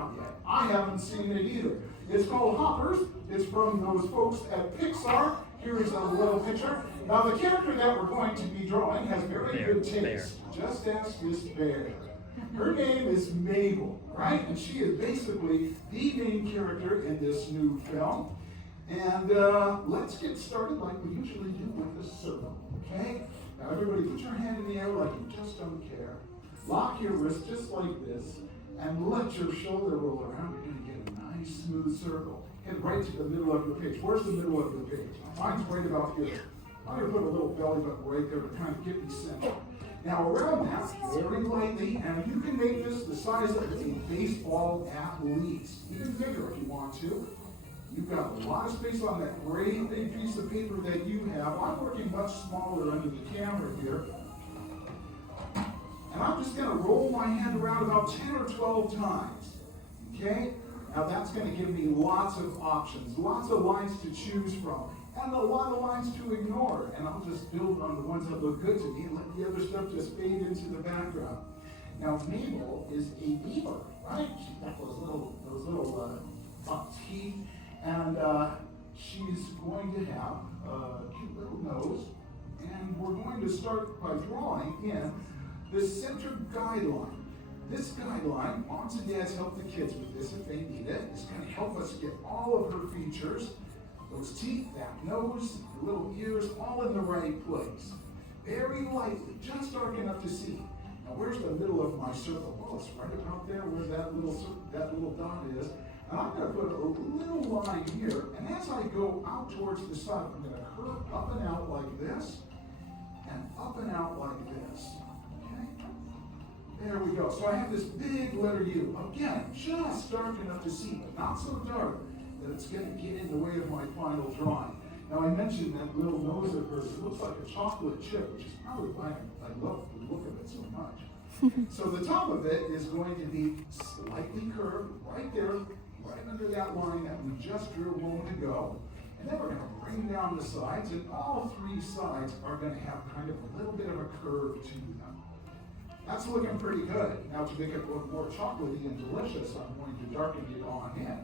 out yet. I haven't seen it either. It's called Hoppers. It's from those folks at Pixar. Here is a little picture. Now, the character that we're going to be drawing has very good taste, just as Miss Bear. Her name is Mabel, right? And she is basically the main character in this new film. And let's get started like we usually do with the circle, okay? Now, everybody put your hand in the air like you just don't care. Lock your wrist just like this, and let your shoulder roll around. You're going to get a nice, smooth circle. Head right to the middle of your page. Where's the middle of your page? Mine's right about here. I'm going to put a little belly button right there to kind of get me centered. Now, around that, very lightly, and you can make this the size of a baseball athlete. Even bigger if you want to. You've got a lot of space on that great big piece of paper that you have. I'm working much smaller under the camera here. And I'm just going to roll my hand around about 10 or 12 times. Okay? Now that's going to give me lots of options, lots of lines to choose from, and a lot of lines to ignore. And I'll just build on the ones that look good to me and let the other stuff just fade into the background. Now Mabel is a beaver, right? She's got those little buck teeth. And she's going to have a cute little nose. And we're going to start by drawing in the center guideline. This guideline, moms and dads help the kids with this if they need it. It's going to help us get all of her features, those teeth, that nose, the little ears, all in the right place. Very lightly, just dark enough to see. Now where's the middle of my circle? Well, it's right about there where that little dot is. And I'm going to put a little line here, and as I go out towards the side, I'm going to curve up and out like this, and up and out like this. Okay? There we go. So I have this big letter U. Again, just dark enough to see, but not so dark that it's going to get in the way of my final drawing. Now I mentioned that little nose of hers. It looks like a chocolate chip, which is probably why I love the look of it so much. So the top of it is going to be slightly curved right there, right under that line that we just drew a moment ago. And then we're going to bring down the sides, and all three sides are going to have kind of a little bit of a curve to them. That's looking pretty good. Now to make it look more chocolatey and delicious, I'm going to darken it on in.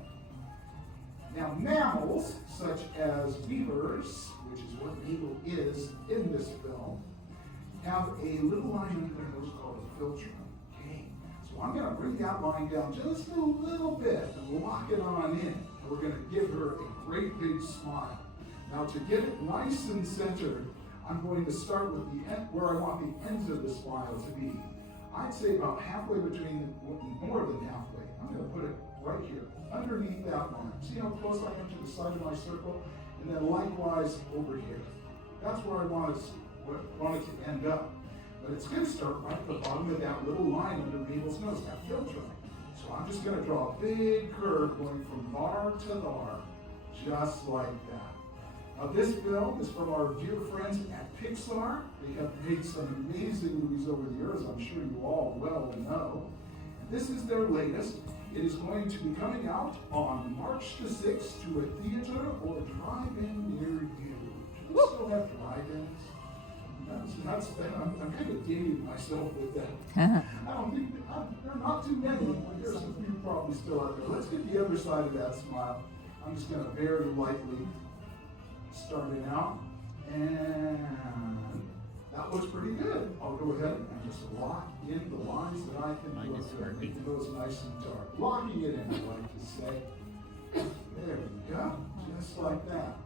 Now mammals, such as beavers, which is what Mabel is in this film, have a little line under their nose called a filter. So I'm going to bring that line down just a little bit and lock it on in. And we're going to give her a great big smile. Now to get it nice and centered, I'm going to start with the end, where I want the ends of the smile to be. I'd say about halfway between, more than halfway. I'm going to put it right here, underneath that line. See how close I am to the side of my circle? And then likewise over here. That's where I want it to end up. But it's going to start right at the bottom of that little line under Mabel's nose, that filter. So I'm just going to draw a big curve going from bar to bar, just like that. Now this film is from our dear friends at Pixar. They have made some amazing movies over the years, I'm sure you all well know. And this is their latest. It is going to be coming out on March the 6th to a theater or drive-in near you. Do we still have drive-ins? I'm kind of dating myself with that. I don't think, there are not too many, but there's a few probably still out there. Let's get the other side of that smile. I'm just going to very lightly start it out. And that looks pretty good. I'll go ahead and just lock in the lines that I can look at, making those nice and dark. Locking it in, I like to say. There we go, just like that.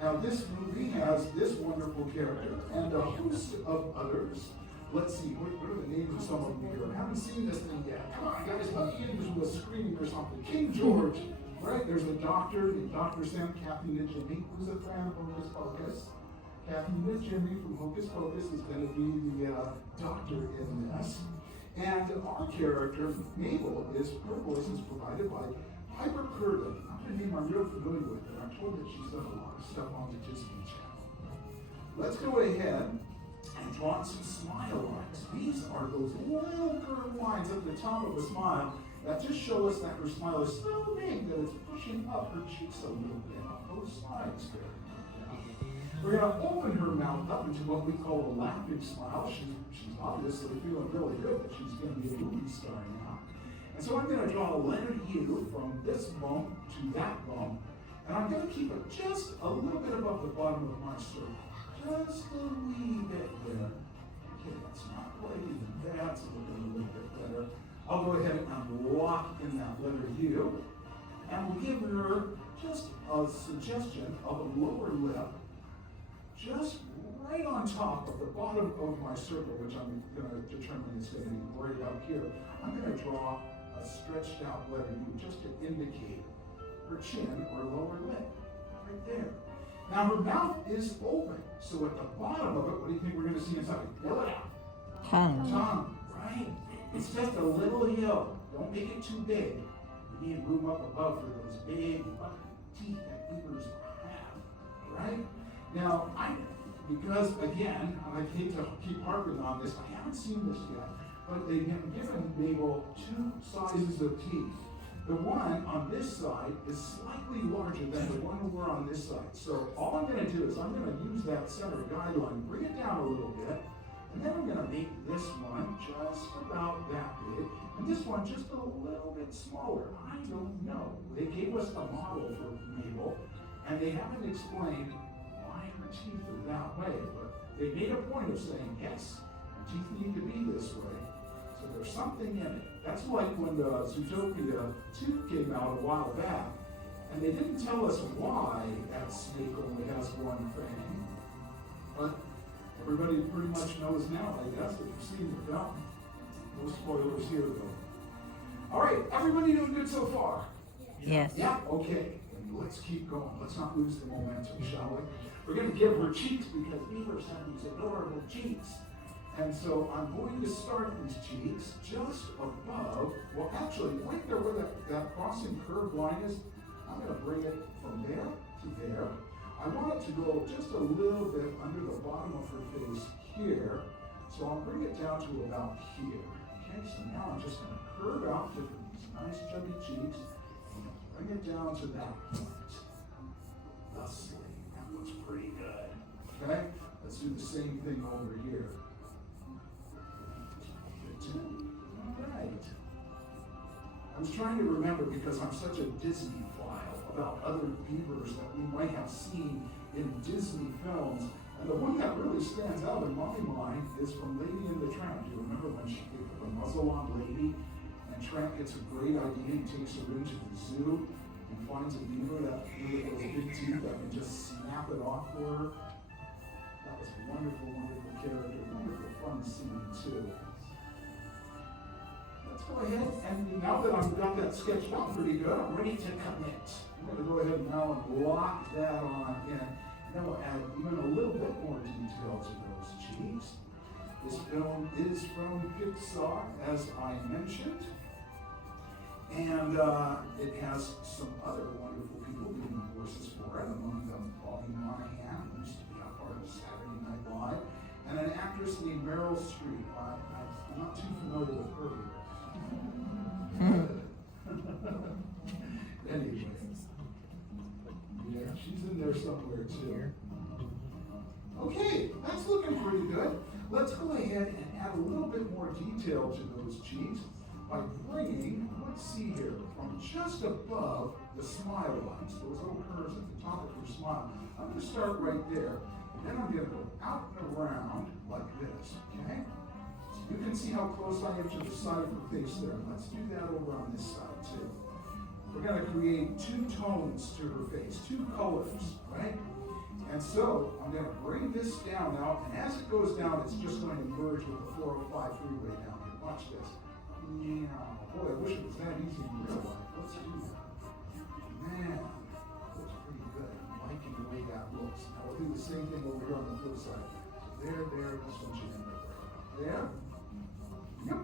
Now this movie has this wonderful character and a host of others. Let's see, what are the names of some of them here? I haven't seen this thing yet. Come on guys, let me into a screen or something. King George, right? There's a doctor named Dr. Sam, Kathy and Jimmy, who's a fan of Hocus Pocus. Kathy and Jimmy from Hocus Pocus is going to be the doctor in this. And our character, Mabel, her voice is provided by Piper Curlin. Not a name I'm real familiar with, but I'm told that she's done a lot of stuff on the Disney Channel. Let's go ahead and draw some smile lines. These are those little curved lines at the top of the smile that just show us that her smile is so big that it's pushing up her cheeks a little bit on both sides there. We're going to open her mouth up into what we call a laughing smile. She's obviously feeling really good that she's going to be a movie star now. And so I'm going to draw a letter U from this bump to that bump. And I'm going to keep it just a little bit above the bottom of my circle. Just a wee bit there. Okay, that's not quite even that, so looking a little bit better. I'll go ahead and lock in that letter U. And we'll give her just a suggestion of a lower lip, just right on top of the bottom of my circle, which I'm going to determine is going to be right up here. I'm going to draw a stretched out letter U just to indicate her chin or lower lip, right there. Now her mouth is open, so at the bottom of it, what do you think we're going to see inside? Fill it out. Tongue. Tongue, right? It's just a little hill. Don't make it too big. We need room up above for those big teeth that beavers have, right? Now, because again, I hate to keep harping on this, I haven't seen this yet, but they've given Mabel two sizes of teeth. The one on this side is slightly larger than the one over on this side. So all I'm going to do is I'm going to use that center guideline, bring it down a little bit, and then I'm going to make this one just about that big, and this one just a little bit smaller. I don't know. They gave us a model for Mabel, and they haven't explained why her teeth are that way, but they made a point of saying, yes, her teeth need to be this way. So there's something in it. That's like when the Zootopia tooth came out a while back, and they didn't tell us why that snake only has one fang. But everybody pretty much knows now, I guess, if you've seen the film. No spoilers here, though. All right, everybody doing good so far? Yes. Yeah, okay. Let's keep going. Let's not lose the momentum, shall we? We're going to give her cheeks because beavers have these adorable cheeks. And so I'm going to start these cheeks just above, well actually, right there where that crossing curved line is, I'm going to bring it from there to there. I want it to go just a little bit under the bottom of her face here, so I'll bring it down to about here. Okay, so now I'm just going to curve out to these nice chubby cheeks, and bring it down to that point. Thusly, that looks pretty good. Okay, let's do the same thing over here. All right. I was trying to remember, because I'm such a Disney file, about other beavers that we might have seen in Disney films. And the one that really stands out in my mind is from Lady and the Tramp. Do you remember when she put the muzzle on Lady, and Tramp gets a great idea and takes her into the zoo and finds a beaver with those big teeth that can just snap it off for her? That was a wonderful, wonderful character, wonderful fun scene too. Let's go ahead, and now that I've got that sketched out pretty good, I'm ready to commit. I'm going to go ahead now and lock that on in. And then we'll add even a little bit more detail to those cheeks. This film is from Pixar, as I mentioned. And it has some other wonderful people doing voices for it, among them Bobby Monahan, who used to be a part of Saturday Night Live, and an actress named Meryl Streep. I'm not too familiar with her either. Anyway, yeah, she's in there somewhere too. Okay, that's looking pretty good. Let's go ahead and add a little bit more detail to those cheeks by bringing, let's see here, from just above the smile lines, those little curves at the top of her smile. I'm going to start right there, and then I'm going to go out and around like this, okay? You can see how close I am to the side of her face there. Let's do that over on this side too. We're going to create two tones to her face, two colors, right? And so I'm going to bring this down now, and as it goes down, it's just going to merge with the 405 freeway down here. Watch this. Yeah. Boy, I wish it was that easy in real life. Let's do that. Man, that looks pretty good. I'm liking the way that looks. Now we'll do the same thing over here on the flip side. There, this one should end up right there. Yep,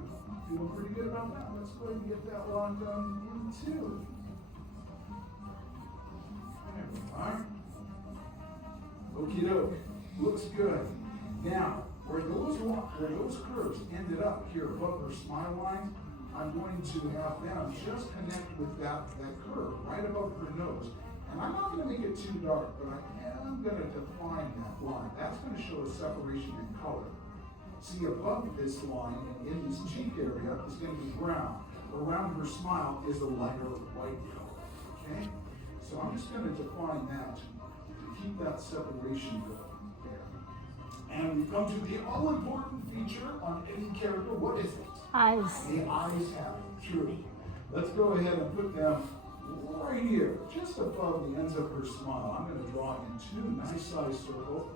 feeling pretty good about that. Let's go ahead and get that locked on in too. There we are. Okie doke. Looks good. Now, where those curves ended up here above her smile line, I'm going to have them just connect with that curve right above her nose. And I'm not going to make it too dark, but I am going to define that line. That's going to show a separation in color. See, above this line and in this cheek area is going to be brown. around her smile is a lighter white color. Okay? So I'm just going to define that to keep that separation going there. And we come to the all-important feature on any character. What is it? Eyes. The eyes have it. True. Let's go ahead and put them right here, just above the ends of her smile. I'm going to draw in two nice size circles.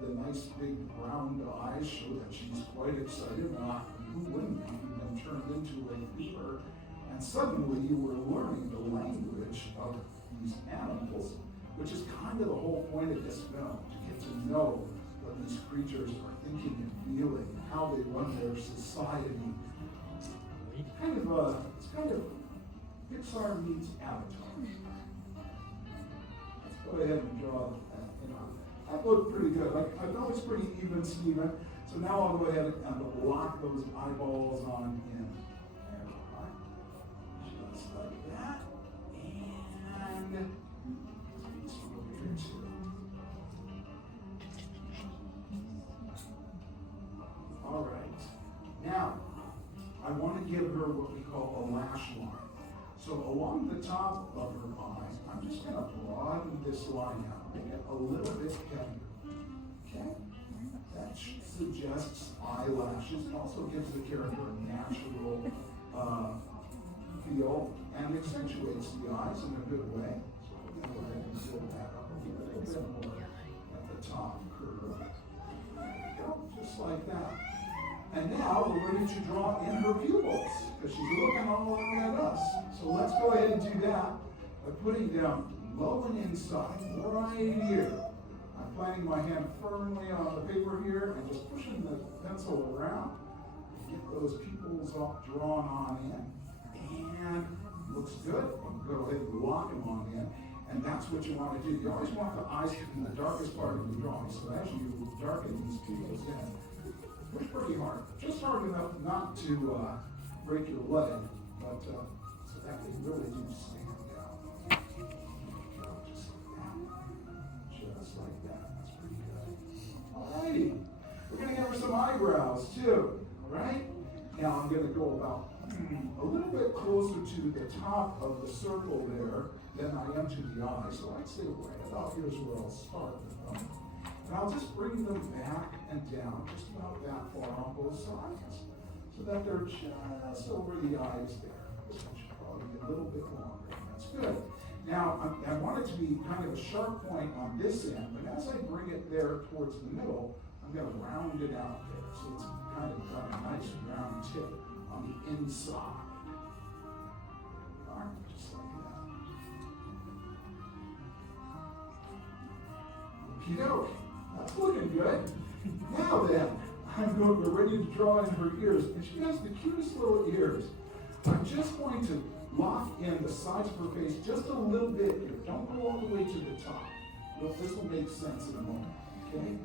The nice big round eyes show that she's quite excited. Who wouldn't be? You've been turned into a beaver, and suddenly you were learning the language of these animals, which is kind of the whole point of this film, to get to know what these creatures are thinking and feeling, how they run their society. It's kind of Pixar meets Avatar. Let's go ahead and draw that. That looked pretty good. I know it's pretty even, Steven. So now I'll go ahead and lock those eyeballs on in. There we are. Just like that. And these over here too. All right. Now, I want to give her what we call a lash line. So along the top of her eye, I'm just going to broaden this line out, make it a little bit heavier. Okay? That suggests eyelashes. It also gives the character a natural feel and accentuates the eyes in a good way. So we're going to go ahead and fill that up a little bit more at the top curve. There we go, just like that. And now we're ready to draw in her pupils, because she's looking all along at us. So let's go ahead and do that by putting them low and inside, right here. I'm planting my hand firmly on the paper here and just pushing the pencil around. Get those pupils all drawn on in. And looks good. Go ahead and lock them on in. And that's what you want to do. You always want the eyes to be in the darkest part of the drawing. So as you darken these pupils in, push pretty hard. Just hard enough not to break your leg, but so that they really do stand out. Just like that. Just like that. That's pretty good. Alrighty. We're going to give her some eyebrows too. Alright? Now I'm going to go about a little bit closer to the top of the circle there than I am to the eye. So I'd say right about here's where I'll start with them. And I'll just bring them back and down, just about that far on both sides, so that they're just over the eyes there. This one should probably be a little bit longer. That's good. Now, I want it to be kind of a sharp point on this end, but as I bring it there towards the middle, I'm going to round it out there. So it's kind of got a nice round tip on the inside. All right, just like that. Okey-doke. That's looking good. Now then, we're ready to draw in her ears. And she has the cutest little ears. I'm just going to lock in the sides of her face just a little bit here. Don't go all the way to the top. Well, this will make sense in a moment. Okay?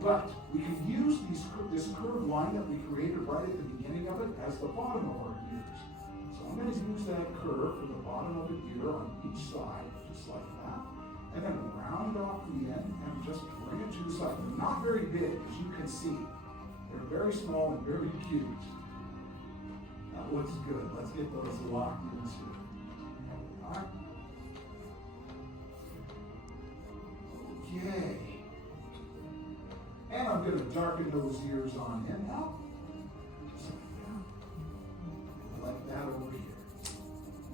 But we can use this curved line that we created right at the beginning of it as the bottom of our ears. So I'm going to use that curve for the bottom of the ear on each side, just like that. And then round off the end and just bring it to the side. They're not very big, as you can see. They're very small and very cute. That looks good. Let's get those locked in too. All right. Okay. And I'm going to darken those ears on in now. Just like that over here.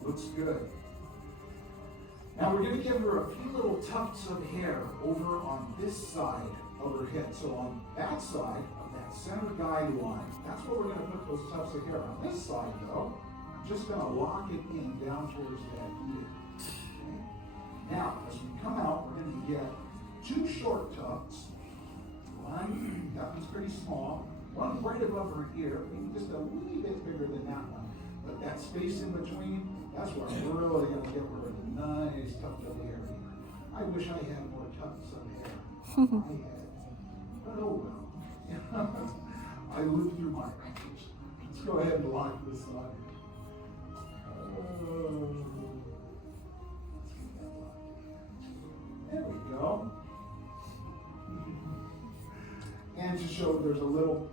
Looks good. Now we're going to give her a few little tufts of hair over on this side of her head. So on that side of that center guideline, that's where we're going to put those tufts of hair. On this side, though, I'm just going to lock it in down towards that ear. Okay. Now, as we come out, we're going to get two short tufts. One, that one's pretty small. One right above her ear, maybe just a wee bit bigger than that one. But that space in between, that's where I'm really going to get her a nice tuft of hair here. I wish I had more tufts of hair on my head. But oh well. I lived through my ranges. Let's go ahead and lock this on here. Let's get that locked. There we go. And trying to show there's a little,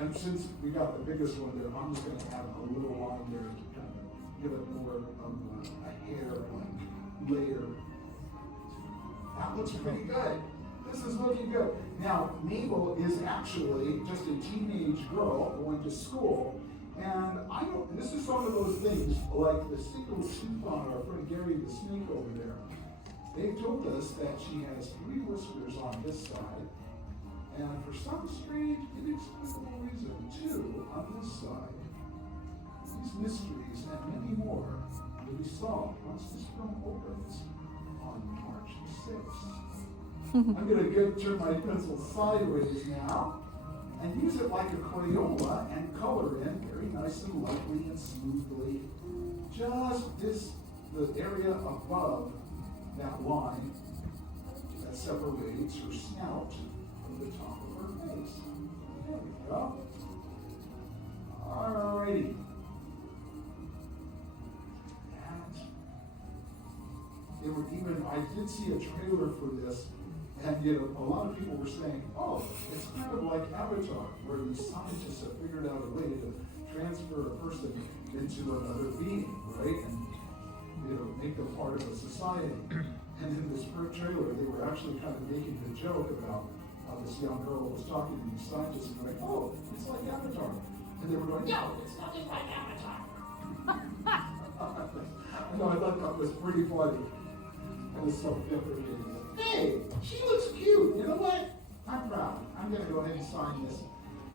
and since we got the biggest one there, I'm just going to add a little line there to kind of give it more of a hair-like layer. That looks pretty good. This is looking good. Now, Mabel is actually just a teenage girl going to school, and I don't, this is one of those things, like the single tooth on our friend Gary the snake over there. They told us that she has 3 whiskers on this side, and for some strange, inexplicable reason, 2 on this side. These mysteries and many more will be solved once this film opens on March 6th. I'm going to turn my pencil sideways now and use it like a Crayola and color in very nice and lightly and smoothly. Just the area above that line that separates her snout from the top of her face. There we go. Alrighty. I did see a trailer for this, and a lot of people were saying, oh, it's kind of like Avatar, where these scientists have figured out a way to transfer a person into another being, right? And make them part of a society. And in this trailer, they were actually kind of making the joke about how this young girl was talking to these scientists and going, oh, it's like Avatar. And they were going, no, it's nothing like Avatar. I thought that was pretty funny. It was so deprecating. Hey, she looks cute. You know what? I'm proud. I'm going to go ahead and sign this.